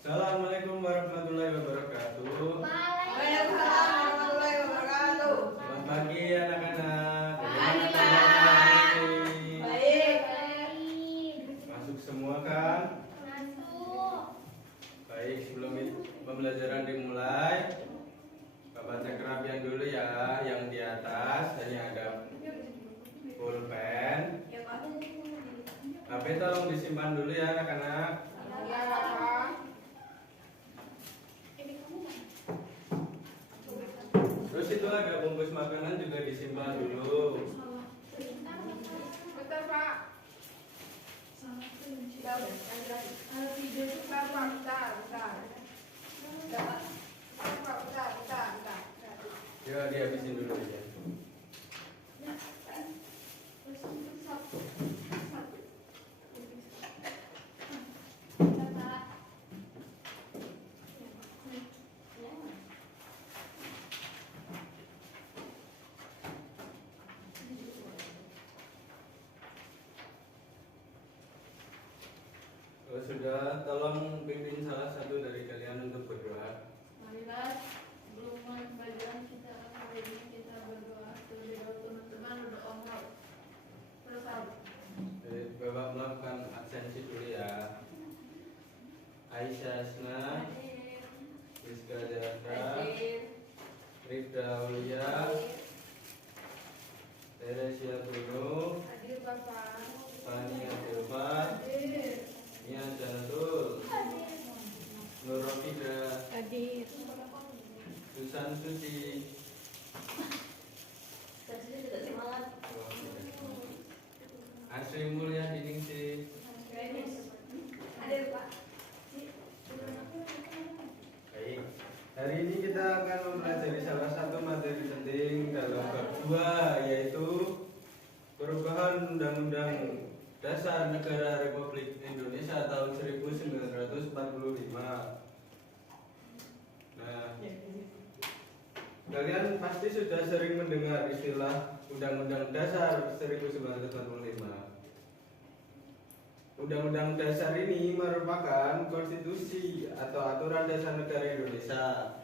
Assalamualaikum warahmatullahi wabarakatuh. Waalaikumsalam warahmatullahi wabarakatuh. Selamat pagi anak-anak. Pagi, Bagaimana Pak. hari ini? Baik. Masuk semua kan? Masuk. Baik, sebelum pembelajaran dimulai, Bapak cek kerapian dulu ya, yang di atas dan yang ada pulpen. Ya, Pak. HP tolong disimpan dulu ya anak-anak. Ya, Pak. Terus itu ada bungkus makanan juga disimpan dulu. Bentar, Pak. Bentar, bentar. Bentar, Pak. Bentar. Ya, dihabisin dulu aja. Kalau sudah, tolong pimpin salah satu dari kalian untuk berdoa. Marilah sebelum mulai pembelajaran kita hari ini kita berdoa terlebih dahulu teman-teman udah omong bersama. Jadi, Bapak melakukan absensi dulu ya. Aisyah Asna, Rizka Jatra, Rifda Aulia, Teresia Tunu, Hadir, Bapak. Fania Silva, Nia Jantul, Nur Rofida, Hadir. Susan Suci, Asri Mulya Diningsih. Hadir, Pak. Baik, hari ini kita akan mempelajari salah satu materi penting dalam bab 2, yaitu perubahan Undang-Undang Dasar Negara Republik Indonesia tahun 1945. Nah, kalian pasti sudah sering mendengar istilah Undang-Undang Dasar 1945. Undang-Undang Dasar ini merupakan konstitusi atau aturan dasar negara Indonesia.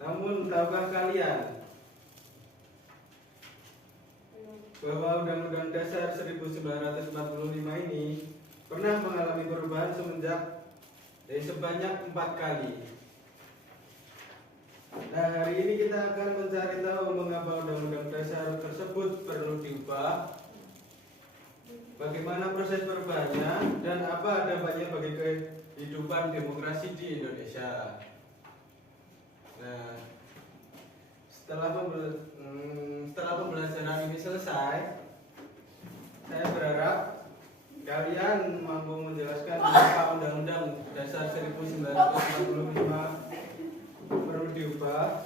Namun, tahukah kalian bahwa Undang-Undang Dasar 1945 ini pernah mengalami perubahan sebanyak 4 kali. Nah, hari ini kita akan mencari tahu mengapa Undang-Undang Dasar tersebut perlu diubah, bagaimana proses perubahannya, dan apa dampaknya bagi kehidupan demokrasi di Indonesia. Nah, setelah pembelajaran ini selesai, saya berharap kalian mampu menjelaskan mengapa Undang-Undang Dasar 1945 perlu diubah,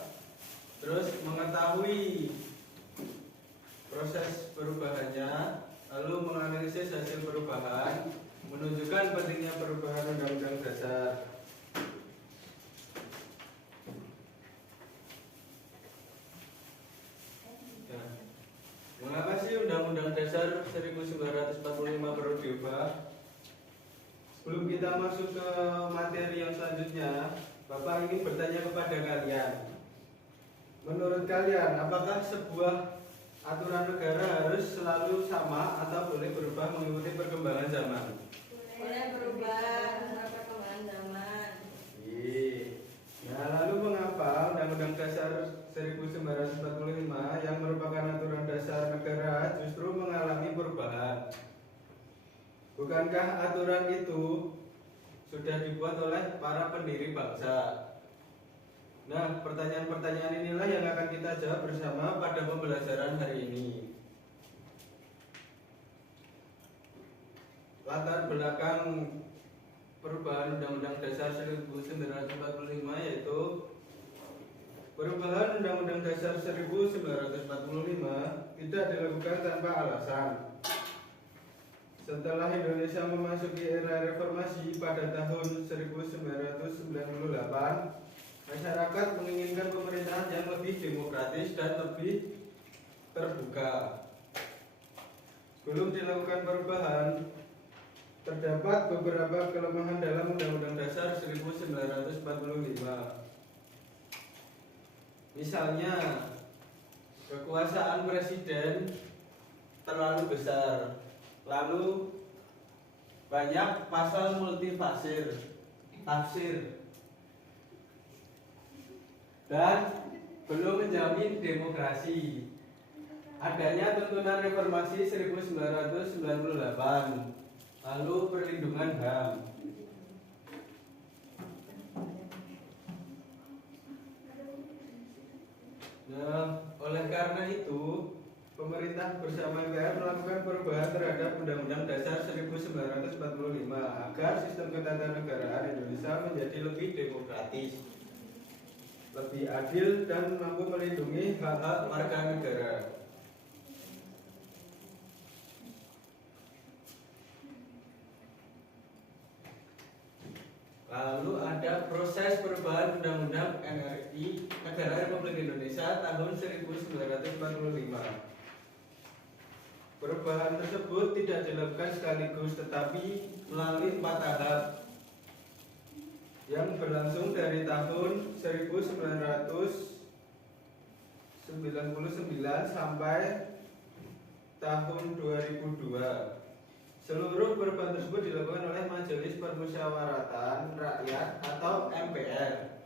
terus mengetahui proses perubahannya, lalu menganalisis hasil perubahan, menunjukkan pentingnya perubahan Undang-Undang Dasar. Nah, mengapa sih Undang-Undang Dasar 1945 perlu diubah? Sebelum kita masuk ke materi yang selanjutnya, Bapak ingin bertanya kepada kalian. Menurut kalian, apakah sebuah aturan negara harus selalu sama atau boleh berubah mengikuti perkembangan zaman? Boleh berubah dengan perkembangan zaman. Nah, lalu mengapa Undang-Undang Dasar 1945 yang merupakan aturan dasar negara justru mengalami perubahan? Bukankah aturan itu sudah dibuat oleh para pendiri bangsa? Nah, pertanyaan-pertanyaan inilah yang akan kita jawab bersama pada pembelajaran hari ini. Latar belakang perubahan Undang-Undang Dasar 1945 yaitu perubahan Undang-Undang Dasar 1945 tidak dilakukan tanpa alasan. Setelah Indonesia memasuki era reformasi pada tahun 1998, masyarakat menginginkan pemerintahan yang lebih demokratis dan lebih terbuka. Sebelum dilakukan perubahan, terdapat beberapa kelemahan dalam Undang-Undang Dasar 1945. Misalnya, kekuasaan presiden terlalu besar, lalu banyak pasal multitafsir, dan belum menjamin demokrasi. Adanya tuntunan reformasi 1998, lalu perlindungan HAM. Nah, oleh karena itu, pemerintah bersama MPR melakukan perubahan terhadap Undang-Undang Dasar 1945 agar sistem ketatanegaraan Indonesia menjadi lebih demokratis, lebih adil, dan mampu melindungi hak-hak warga negara. Lalu ada proses perubahan Undang-Undang NRI Negara Republik Indonesia tahun 1945. Perubahan tersebut tidak dilakukan sekaligus tetapi melalui 4 tahap yang berlangsung dari tahun 1999 sampai tahun 2002. Seluruh perubahan tersebut dilakukan oleh Majelis Permusyawaratan Rakyat atau MPR.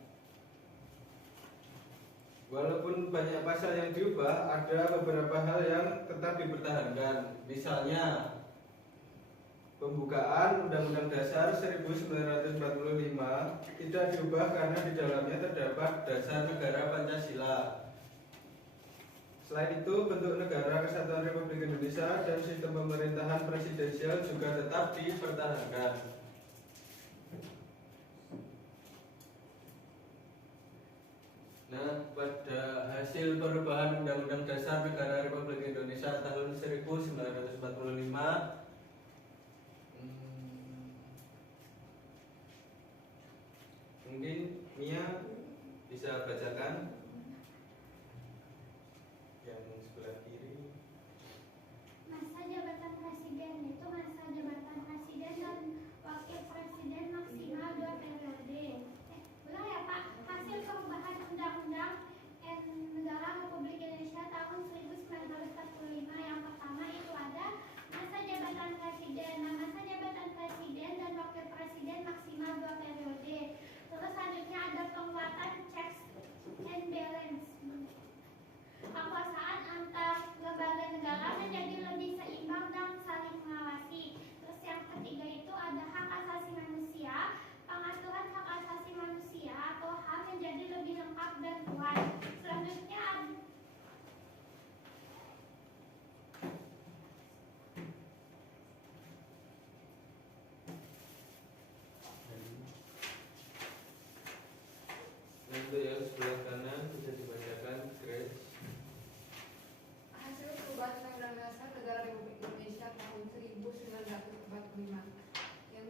Walaupun banyak pasal yang diubah, ada beberapa hal yang tetap dipertahankan. Misalnya, pembukaan Undang-Undang Dasar 1945 tidak diubah karena di dalamnya terdapat dasar negara Pancasila. Selain itu, bentuk negara kesatuan Republik Indonesia dan sistem pemerintahan presidensial juga tetap dipertahankan. Nah, pada hasil perubahan Undang-Undang Dasar Negara Republik Indonesia tahun 1945, mungkin Mia bisa bacakan yang sebelah kiri. Masa jabatan presiden itu masa jabatan presiden dan wakil presiden maksimal 2 periode. Ulang ya Pak, hasil perubahan undang-undang Negara Republik Indonesia tahun 1945 yang pertama itu ada masa jabatan presiden. Nah, masa jabatan presiden dan wakil presiden maksimal 2 periode. Terus selanjutnya ada penguatan checks and balance. Kekuasaan antar lembaga negara menjadi lebih seimbang dan saling mengawasi. Terus yang ketiga itu ada hak asasi manusia. Pengaturan hak asasi manusia atau HAM menjadi lebih lengkap dan kuat. Selanjutnya Untuk yang sebelah kanan bisa dibacakan, Grace. Hasil perubahan Undang-Undang Dasar Negara Republik Indonesia tahun 1945. Yang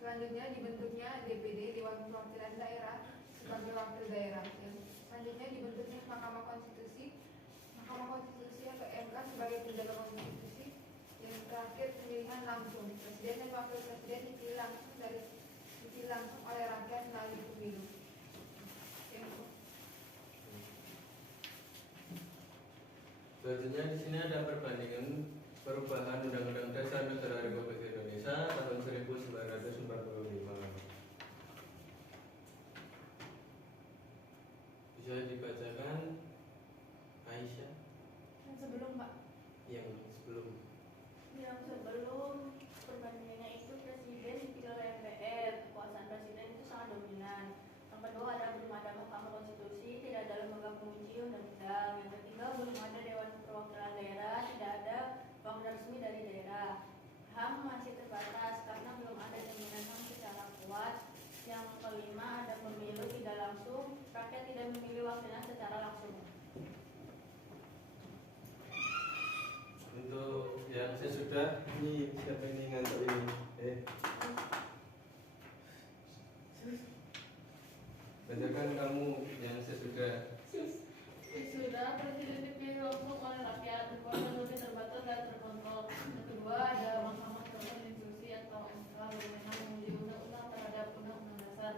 selanjutnya dibentuknya DPD, Dewan Perwakilan Daerah, sebagai wakil daerah. Yang selanjutnya dibentuknya Mahkamah Konstitusi atau MK sebagai penjaga konstitusi. Yang terakhir pemilihan langsung. Presiden dan wakil presiden dipilih langsung oleh rakyat melalui pemilu. Selanjutnya di sini ada perbandingan perubahan Undang-Undang Dasar Negara Republik Indonesia tahun 1945. Bisa dibacakan, Aisyah? Yang sebelum Pak, Yang sebelum. perbandingannya itu presiden dipilih oleh MPR, kekuasaan presiden itu sangat dominan. Yang kedua belum ada Mahkamah Konstitusi, tidak ada lembaga penguji undang-undang. Yang ketiga belum ada Dewan Perwakilan Daerah, tidak ada bank resmi dari daerah. HAM masih terbatas karena belum ada jaminan HAM secara kuat. Yang kelima ada pemilu tidak langsung, rakyat tidak memilih wakilnya secara langsung. Untuk yang sesudah, ini siapa ini ngantuk ini? Bacakan kamu yang sesudah. Sudah presiden dipilih langsung oleh rakyat, kekuasaan lebih terbatas dan terkontrol. Yang kedua ada Mahkamah Konstitusi atau MK berwenang menguji undang-undang terhadap undang-undang dasar.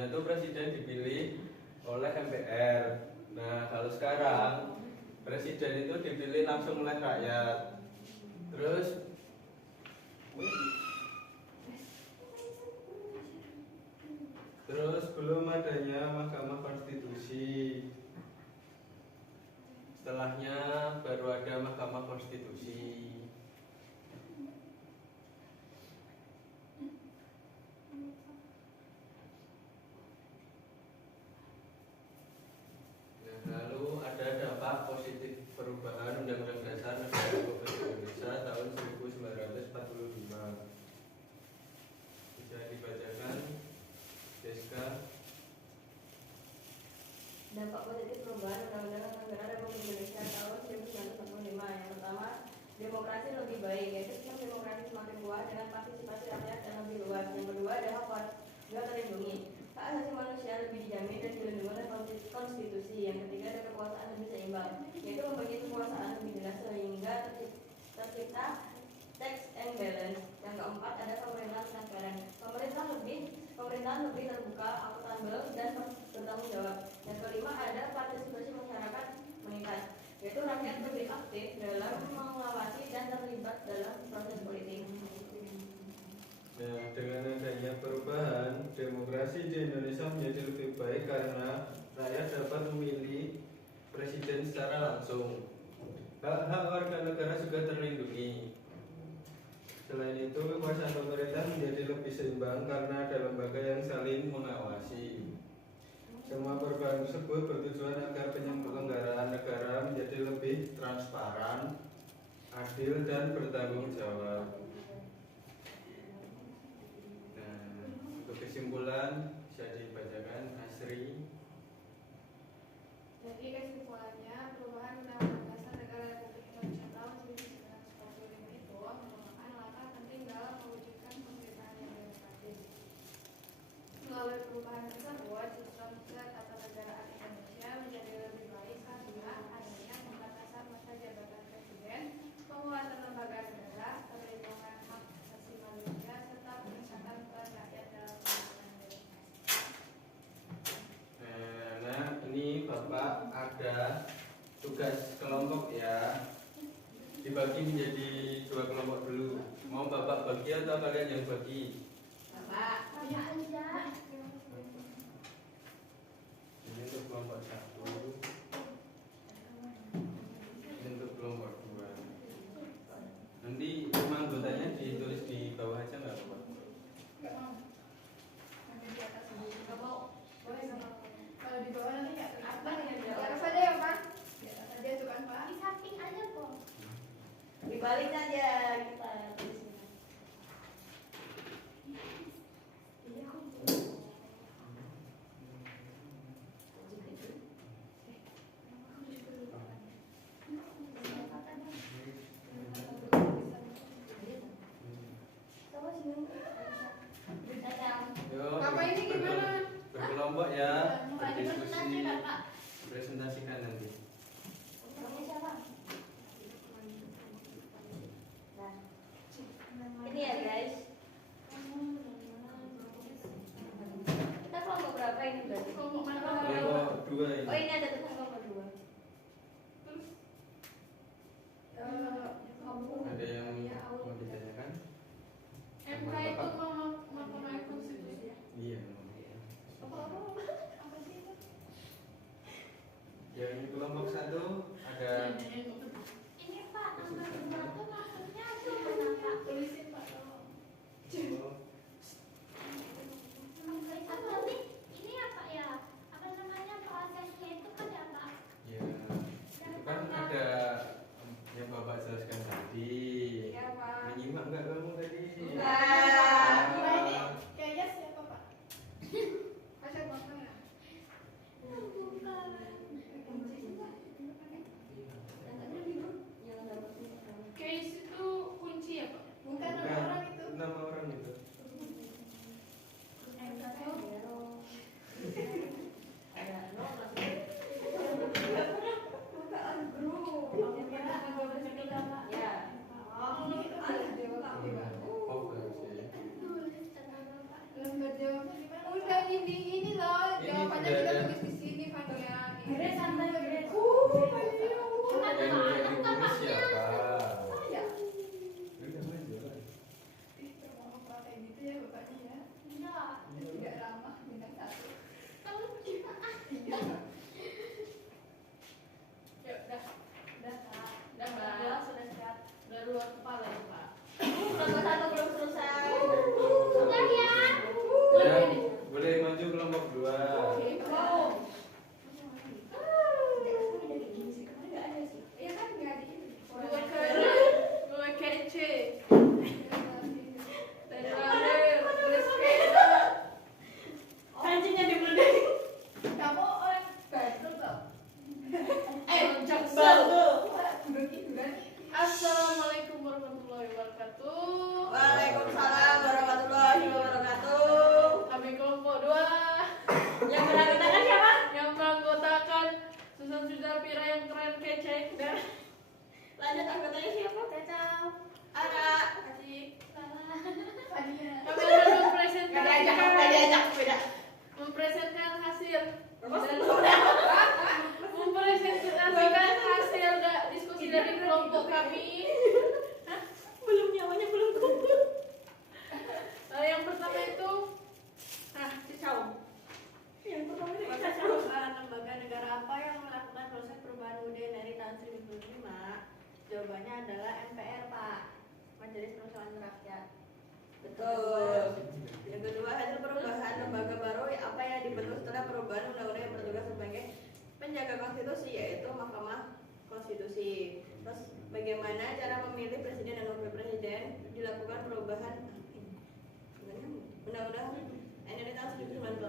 sebelumnya tuh presiden dipilih oleh MPR. Nah, kalau sekarang presiden itu dipilih langsung oleh rakyat. Terus belum adanya Mahkamah Konstitusi. Setelahnya baru ada Mahkamah Konstitusi. Lalu ada dampak positif perubahan Undang-Undang Dasar Negara Republik Indonesia tahun 1945. Bisa dibacakan, Deska. Dampak positif perubahan Undang-Undang Negara Republik Indonesia tahun 1945. Yang pertama, demokrasi lebih baik, yaitu sistem demokrasi semakin kuat dengan partisipasi rakyat yang lebih luas. Yang kedua, ada hak warga terlindungi. Hak asasi manusia lebih dijamin dan dilindungi oleh konstitusi. Yang ketiga, ada kekuasaan lebih seimbang, yaitu membagi kekuasaan lebih jelas sehingga tercipta checks and balance. Yang keempat, ada pemerintahan transparan. Pemerintahan lebih terbuka, akuntabel, dan bertanggung jawab. Yang kelima, ada partisipasi masyarakat meningkat, yaitu rakyat lebih aktif dalam mengawasi dan terlibat dalam proses politik. Nah, dengan adanya perubahan, demokrasi di Indonesia menjadi lebih baik karena rakyat dapat memilih presiden secara langsung. Hak-hak warga negara juga terlindungi. Selain itu, kekuasaan pemerintah menjadi lebih seimbang karena ada lembaga yang saling mengawasi. Semua perubahan tersebut bertujuan agar penyelenggaraan negara menjadi lebih transparan, adil, dan bertanggung jawab. Nah, untuk kesimpulan bisa dibacakan Asri. Jadi kesimpulannya, perubahan Undang-Undang Dasar Negara Republik Indonesia tahun 1945 itu merupakan langkah penting dalam mewujudkan pemerintahan yang demokratis. Melalui perubahan tersebut, sistem ketatanegaraan Indonesia menjadi lebih baik karena adanya pembatasan masa jabatan presiden, penguatan lembaga negara, perlindungan hak asasi manusia, serta peningkatan peran rakyat dalam pemerintahan demokrasi. Nah, ini Bapak ada tugas kelompok ya. Dibagi menjadi 2 kelompok dulu. Mau Bapak bagi atau kalian yang bagi? Bapak, Ya aja. Ini untuk kelompok 1. Ini untuk kelompok 2. Nanti nama anggotanya ditulis di bawah aja nggak apa-apa? nggak mau. Nanti di atas dulu. Nggak mau. Boleh nggak mau. Kalau di bawah nanti nggak terlihat. Di atas aja ya Pak. Di atas aja itu kan Pak. Di samping aja kok. Dibalik saja kita tulisnya. Yo, Bapak ini gimana? berkelompok ya, Presentasi berdiskusi, Bapak. presentasikan nanti. Namanya siapa? Ini ya guys. Kita kelompok berapa ini berarti? Kelompok mana? Kelompok 2 ini. Oh ini ada tuh kelompok 2. Terus Ada yang mau ditanyakan? MK itu mau mempengaruhi konstitusi ya? Iya. Apa sih itu? Yang kelompok 1 ada Ini Pak, nomor 2 tuh maksudnya gimana Pak? Tulisin Pak. Tapi ini apa ya? Apa namanya prosesnya itu kan ya Pak? ya, itu kan ada yang Bapak jelaskan tadi. Iya Pak. Menyimak nggak kamu tadi? Enggak. Nah ini kayaknya siapa Pak? Masya Bapak ya? Bukan. Kan kita tulis di sini Fania. Grace santai Grace. Yang ditulis siapa? Ya. Udah maju lah. Ih, terlalu kayak gitu ya bapaknya ya. Enggak. Tidak ramah bintang 1. Kamu gimana? Ya udah Kak. Udah Mbak. Sudah siap. Udah luar kepala ya Pak. Kelompok 1 belum selesai. Sudah ya. Ya, boleh maju kelompok 2. Mau. Iya kan nggak di ini. Gue kece. Dan terakhir, bersepeda. Kancingnya dibeli. Kamu orang Bandung loh. Jaksel tuh. Udah gitu kan. Assalamualaikum warahmatullahi wabarakatuh. Waalaikumsalam warahmatullahi wabarakatuh. Kami kelompok 2 Yang beranggotakan siapa? yang beranggotakan Susan Sudapira yang keren kece dan Lanjut anggotanya siapa? Cacau. Ara. Kasih. Fania. Kami akan mempresentasikan beda. mempresentasikan hasil Terus dan udah. mempresentasikan hasil diskusi dari kelompok kami. Belum nyawanya belum kumpul. Yang pertama itu Cicau. Yang pertama ini masa Cicau. lembaga negara apa yang melakukan proses perubahan UUD dari tahun 1945? Jawabannya adalah MPR, Pak. Majelis Permusyawaratan Rakyat. Betul. Yang kedua, hasil perubahan lembaga baru apa yang dibentuk setelah perubahan undang-undang yang bertugas sebagai penjaga konstitusi, yaitu Mahkamah Konstitusi. Terus bagaimana cara memilih presiden dan wakil presiden? Dilakukan perubahan undang-undang NRI tahun 1945,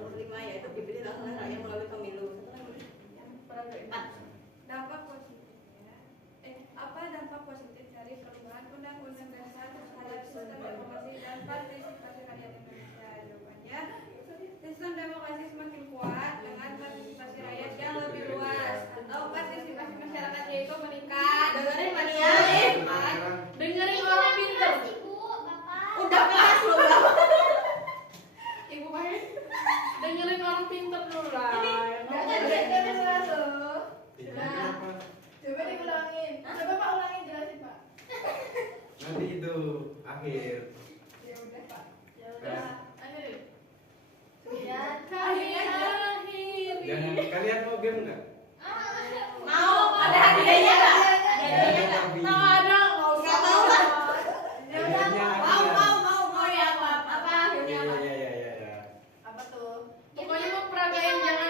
yaitu dipilih langsung oleh rakyat melalui pemilu. Dampak positifnya. Apa dampak positif dari perubahan undang-undang dasar terhadap sistem demokrasi dan partisipasi rakyat Indonesia? Jawabannya, sistem demokrasi semakin kuat dengan partisipasi rakyat yang lebih luas atau partisipasi masyarakatnya itu meningkat. Dengerin Mania. Dengerin orang pinter. Ibu, Bapak. Udah kelas loh, Bang. Ibu Mahin, Dengerin orang pinter dulu lah. nggak ada langsung. Nah, Coba diulangin. Coba Pak ulangin jelasin Pak. nanti itu akhir. Ya udah Pak. Ya udah, akhir. Ya, kami akhiri. Jangan kalian mau game nggak? Mau ada hadiahnya nggak? Ada hadiahnya nggak? Tahu ada nggak usah. Nggak mau lah. Ya udah. Mau ya apa? Ya. Apa tuh? Pokoknya mau peragain jangan.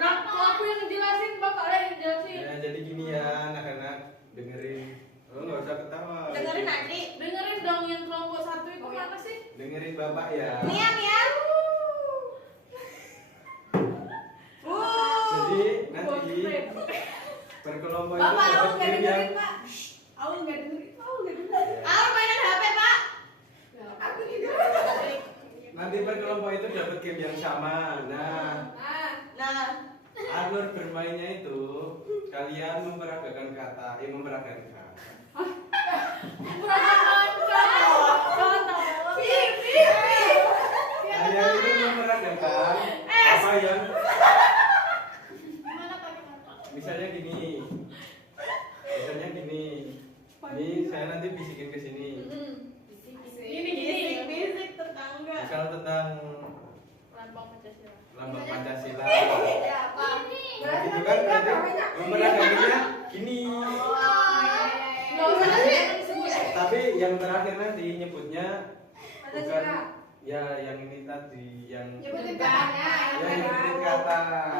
Nah, kalau aku yang jelasin, bapak lah yang jelasin. Ya, jadi gini ya anak-anak, dengerin. Oh, nggak usah ketawa. Dengerin adik. Dengerin dong yang kelompok 1 itu mana sih? Dengerin bapak ya. Mia. Jadi nanti per kelompok itu Bapak, dapat aku nggak game yang dengerin, Pak. Aku nggak dengerin. Aku mainan HP, Pak. Aku juga. nanti per kelompok itu dapat game yang sama. Nah, Nah, alur bermainnya itu kalian memperagakan kata, memperagakan kata. Kalian itu memperagakan apa yang Gimana pakai kata? misalnya gini. Ini saya nanti bisikin ke sini. Gini. bisik tetangga. Misal tentang Lambang Pancasila. lambang Pancasila. Ya Pak. Nah, gitu kan berarti memperagakannya gini. Nggak usah sih disebut. Tapi yang terakhir nanti nyebutnya bukan Pancasila. ya yang ini tadi yang Nyebutin katanya. ya nyebutin kata.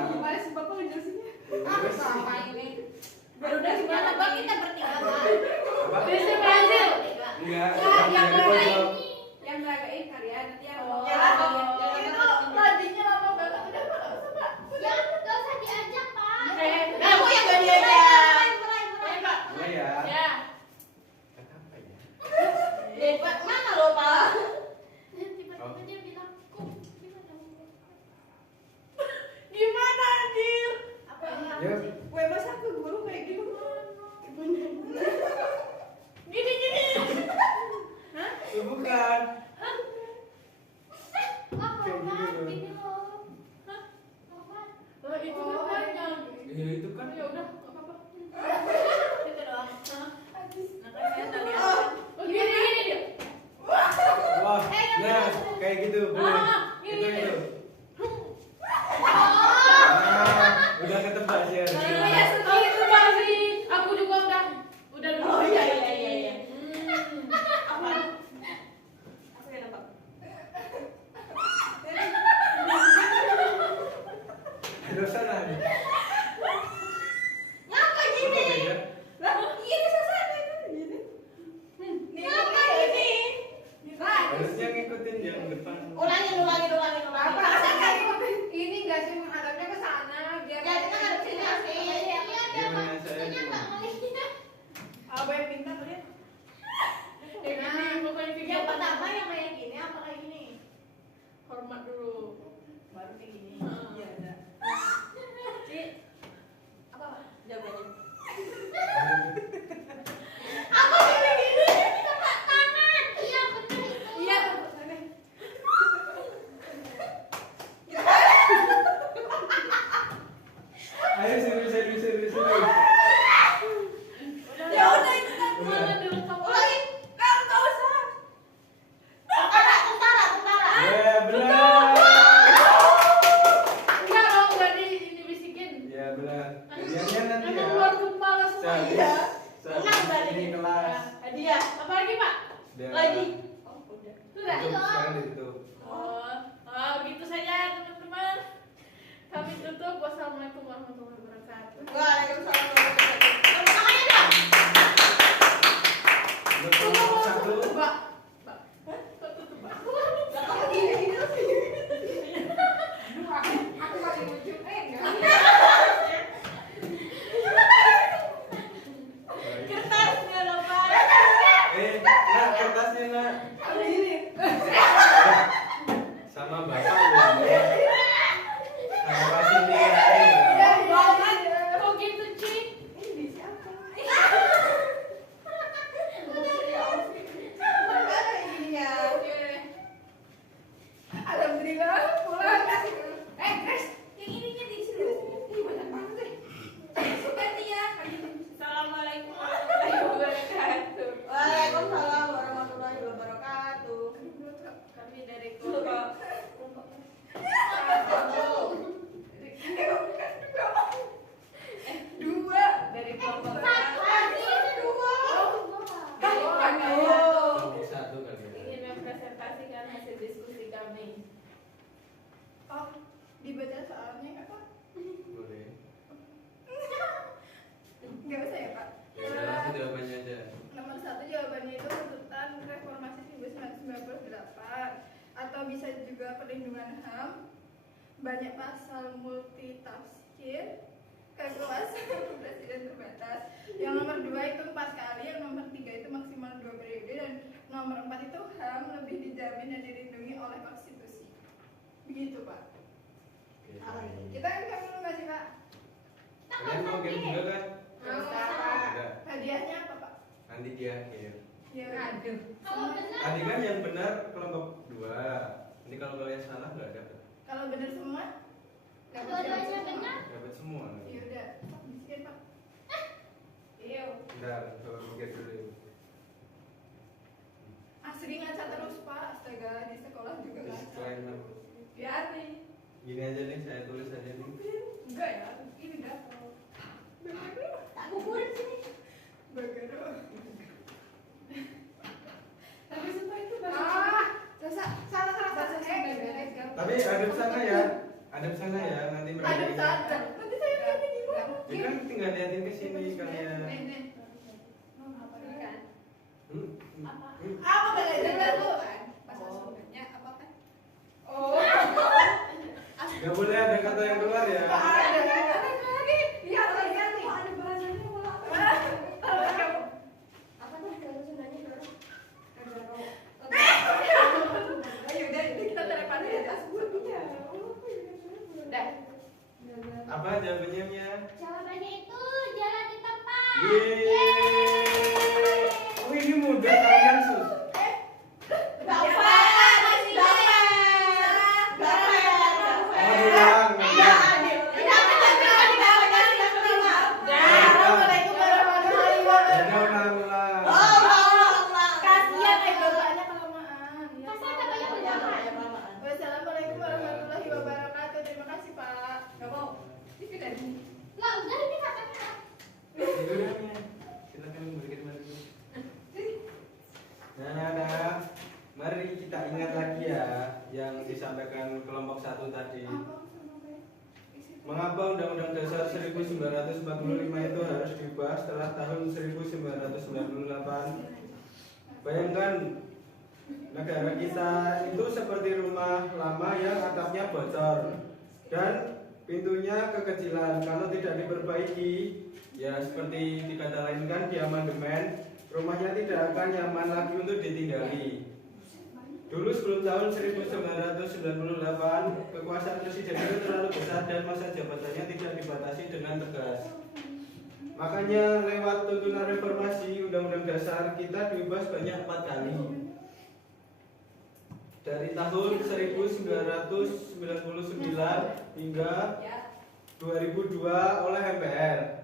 Gimana sih Bapak ngejelasinnya? Terus Apa ini? Baru udah gimana, Pak? Kita bertiga, Pak. apa? Desi Brazil. Enggak, yang yang di pojok. Yang meragain kalian nanti yang Oh. itu tadinya lama banget udah Pak. Nggak usah Pak. Ya, nggak usah diajak, Pak. Aku yang gak diajak. Mulai ya. Ya. Kata apa ya? Pak, mana lo, Pak? Tiba-tiba dia bilang, "Kum, gimana?" Gimana anjir? Apa ini? Ya, Gue masa ke guru kayak gitu. Gini. itu bukan. Oh, Kayak Bapak, gitu loh. gini loh. Bapak, Ya itu kan. Ya udah, nggak apa-apa. Itu doang. Makanya anda lihat kan. Oh gini dia. Wah, nah kayak gitu boleh. Gini. Itu. Udah ketebak ya. Ya segitu sih. Aku juga udah dulu. Oh iya. Apa? Aku yang dapat. Ada sana nih. Ngapa gini? Apa beda? Lah, ini susah itu gini. Ngapa gini? Harusnya ngikutin yang depan. Ulangin. Apa? Ini nggak sih menghadapnya ke sana biar Ya, kita ngadep sini sih. Iya, Gimana saya maksudnya nggak ngelihat. Apa yang pintar lihat? Pokoknya pikir Yang pertama yang kayak gini apa kayak gini? hormat dulu. Baru kayak gini. Hmm. Iya, ada. Ci, apa jawabannya? Apa kayak gini? Tepuk tangan. Iya, benar itu. Iya. Ayo serius. Ya udah itu kan. Mana dulu kamu? Ulangin. Nggak usah. Tentara. Ya benar. Enggak dong, jadi ini bisikin. Ya benar. Hadiahnya nanti Yang ya. keluar kepala semua. Iya. Saat Menang tadi. ini kelas. Hadiah. Apa lagi, Pak? Dan Lagi. Oh, udah. Sudah. Sekarang ditutup. Begitu saja teman-teman. Kami tutup. Wassalamualaikum warahmatullahi wabarakatuh. Waalaikumsalam warahmatullahi wabarakatuh. Tepuk tangannya dong. Untuk kelompok satu. Pak. Kok tutup, Pak? Lah, kok gini sih? aku paling lucu enggak. Kertasnya loh, Pak. Nak kertasnya nak. Ada gini. Sama bapak ya. Sama Pak Cindy ya. Ya, banget. Kok gitu, Ci? Ini siapa? Mana ada ininya? Alhamdulillah pulang. Chris, yang ininya di sini. Ih, banyak banget deh. Suka dia. Assalamualaikum warahmatullahi wabarakatuh. Waalaikumsalam warahmatullahi wabarakatuh. Kami dari Dulu, Kak. Dua. dari kelompok Kelompok satu kali ya. ingin mempresentasikan hasil diskusi kami. Oh, dibaca soalnya nggak, Pak? Boleh. Nggak usah ya, Pak? Ya udah langsung jawabannya aja. Nomor 1 jawabannya itu tuntutan reformasi 1998 atau bisa juga perlindungan HAM, banyak pasal multitafsir, kekuasaan presiden terbatas. Yang nomor 2 itu 4 kali, yang nomor 3 itu maksimal 2 periode, dan nomor 4 itu HAM lebih dijamin dan dilindungi oleh konstitusi. Begitu, Pak. Oke, Kita kan dulu nggak sih, Pak? kalian mau game juga kan? Udah. Hadiahnya apa, Pak? Nanti di akhir. Ya, Aduh. Kalau benar, Tadi kan yang benar kelompok 2. Nanti kalau kalian salah nggak dapat. kalau benar semua, dua-duanya benar. Dapat semua. ya udah, Pak, bisikin, Pak. Iya. Bentar, coba mikir dulu. Asli ngaca terus, Pak. Astaga, di sekolah juga ngaca. Disclaimer. Hati. Gini aja nih, saya tulis aja nih. Enggak ya, ini gatel. Tak kuburin sini. Bagaro. Tapi sumpah itu Salah. Tapi hadap sana ya. Hadap sana ya, nanti mereka ada ingat. saja. Nanti saya tanya gimana? Ya kan tinggal liatin ke sini kalian. Apa belajar tuh? Oh. Gak boleh ada kata yang keluar ya. Ada lagi. Iya, lagi. Ada bahasanya malah. Apa tuh kalau Sundanya dulu? Ayo udah kita telepati di atas bukunya. Dah. Apa jawabannya Mia? Jawabannya itu jalan di tempat. Yeay. Oh ini mudah kalian sus. Dapat. Oh hilang. Silakan memberikan mari. Nah, mari kita ingat lagi ya yang disampaikan kelompok 1 tadi. Mengapa Undang-Undang Dasar 1945 itu harus diubah setelah tahun 1998? Bayangkan negara kita itu seperti rumah lama yang atapnya bocor dan pintunya kekecilan. Kalau tidak diperbaiki, ya seperti dikata lain kan di amandemen, rumahnya tidak akan nyaman lagi untuk ditinggali. Dulu sebelum tahun 1998, kekuasaan presiden itu terlalu besar dan masa jabatannya tidak dibatasi dengan tegas. Makanya lewat tuntunan reformasi Undang-Undang Dasar kita diubah sebanyak 4 kali. Dari tahun 1999 hingga 2002 oleh MPR.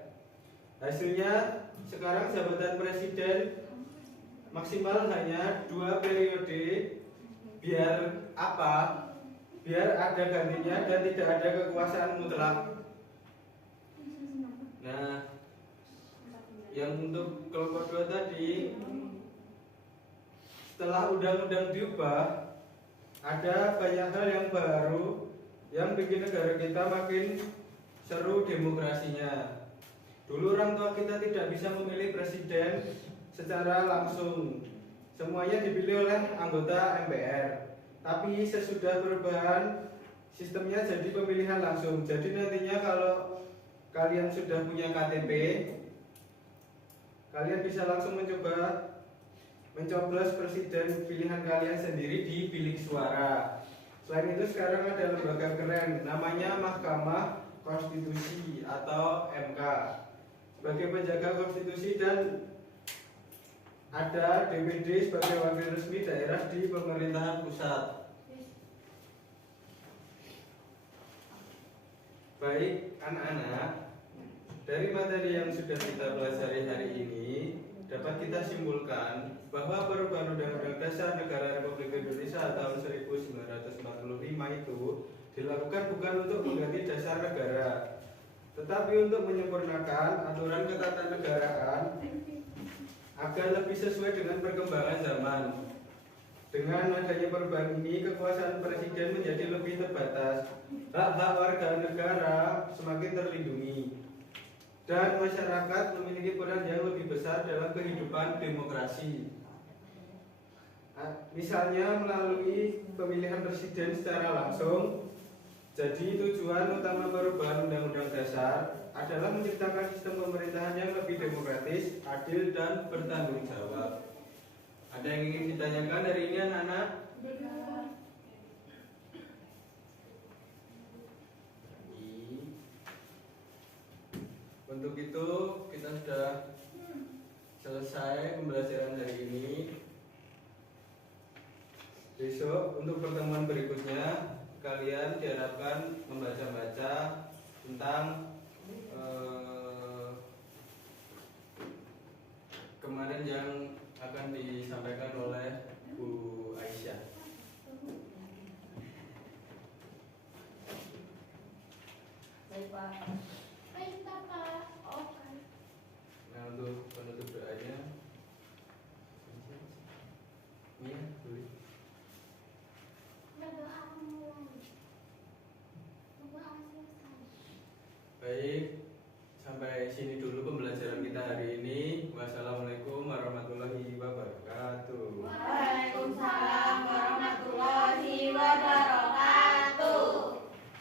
Hasilnya sekarang jabatan presiden maksimal hanya 2 periode. Biar apa? Biar ada gantinya dan tidak ada kekuasaan mutlak. Nah, yang untuk kelompok 2 tadi, setelah undang-undang diubah, ada banyak hal yang baru yang bikin negara kita makin seru demokrasinya. Dulu orang tua kita tidak bisa memilih presiden secara langsung. Semuanya dipilih oleh anggota MPR. Tapi sesudah perubahan sistemnya jadi pemilihan langsung. Jadi nantinya kalau kalian sudah punya KTP, kalian bisa langsung mencoblos presiden pilihan kalian sendiri di bilik suara. Selain itu sekarang ada lembaga keren namanya Mahkamah Konstitusi atau MK sebagai penjaga konstitusi, dan ada DPD sebagai wakil resmi daerah di pemerintahan pusat. Baik anak-anak, dari materi yang sudah kita pelajari hari ini dapat kita simpulkan bahwa perubahan Undang-Undang Dasar Negara Republik Indonesia tahun 1945 itu dilakukan bukan untuk mengganti dasar negara, tetapi untuk menyempurnakan aturan ketatanegaraan agar lebih sesuai dengan perkembangan zaman. Dengan adanya perubahan ini, kekuasaan presiden menjadi lebih terbatas, hak-hak warga negara semakin terlindungi, dan masyarakat memiliki peran yang lebih besar dalam kehidupan demokrasi. Misalnya melalui pemilihan presiden secara langsung. Jadi tujuan utama perubahan Undang-Undang Dasar adalah menciptakan sistem pemerintahan yang lebih demokratis, adil, dan bertanggung jawab. Ada yang ingin ditanyakan hari ini anak-anak? Untuk itu kita sudah selesai pembelajaran hari ini. Besok untuk pertemuan berikutnya kalian diharapkan membaca-baca tentang kemarin yang akan disampaikan oleh Bu Aisyah. Baik Pak. Baik Bapak. Oke. Nah, untuk penutup doanya, Mia, boleh. Berdoa mulai. Berdoa selesai. Baik,